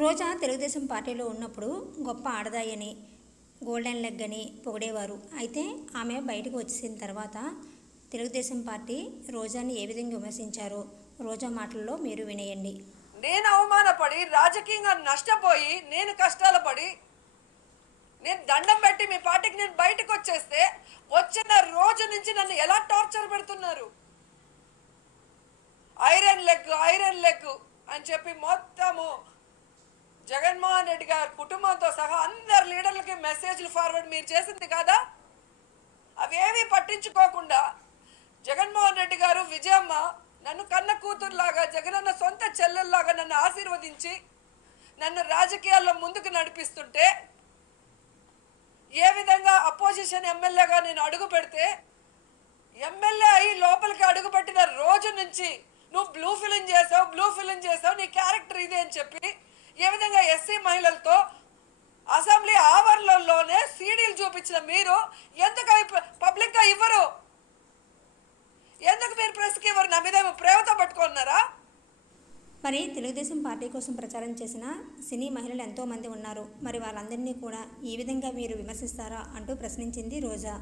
రోజా తెలుగుదేశం పార్టీలో ఉన్నప్పుడు గొప్ప ఆడదాయని గోల్డెన్ లెగ్ అని పొగిడేవారు. అయితే ఆమె బయటకు వచ్చేసిన తర్వాత తెలుగుదేశం పార్టీ రోజాని ఏ విధంగా విమర్శించారో రోజా మాటల్లో మీరు వినేయండి. నేను అవమానపడి రాజకీయంగా నష్టపోయి నేను కష్టాలు పడి నేను దండం పెట్టి మీ పార్టీకి నేను బయటకు వచ్చేస్తే వచ్చిన రోజు నుంచి నన్ను ఎలా టార్చర్ పెడుతున్నారు? ఐరన్ లెగ్ ఐరన్ లెగ్ అని చెప్పి మొత్తము జగన్మోహన్ రెడ్డి గారి కుటుంబంతో సహా అందరు లీడర్లకి మెసేజ్లు ఫార్వర్డ్ మీరు చేసింది కాదా? అవేమీ పట్టించుకోకుండా జగన్మోహన్ రెడ్డి గారు విజయమ్మ నన్ను కన్న కూతురులాగా జగనన్న సొంత చెల్లెల్లాగా నన్ను ఆశీర్వదించి నన్ను రాజకీయాల్లో ముందుకు నడిపిస్తుంటే ఏ విధంగా అపోజిషన్ ఎమ్మెల్యేగా నేను అడుగు పెడితే ఎమ్మెల్యే అయి లోపలికి అడుగుపెట్టిన రోజు నుంచి నువ్వు బ్లూ ఫిలిం చేసావు బ్లూ ఫిలిం చేసావు నీ క్యారెక్టర్ ఇదే అని చెప్పి ఏ విధంగా ఎస్సీ మహిళలతో అసెంబ్లీ ఆవరణలోనే సీడీలు చూపించిన మీరు ఎందుకు అవి పబ్లిక్గా ఇవ్వరు? ఎందుకు మీరు ప్రెస్కి ఇవ్వరు? నా మీద ప్రేమతో పట్టుకున్నారా? మరి తెలుగుదేశం పార్టీ కోసం ప్రచారం చేసిన సినీ మహిళలు ఎంతోమంది ఉన్నారు. మరి వాళ్ళందరినీ కూడా ఈ విధంగా మీరు విమర్శిస్తారా అంటూ ప్రశ్నించింది రోజా.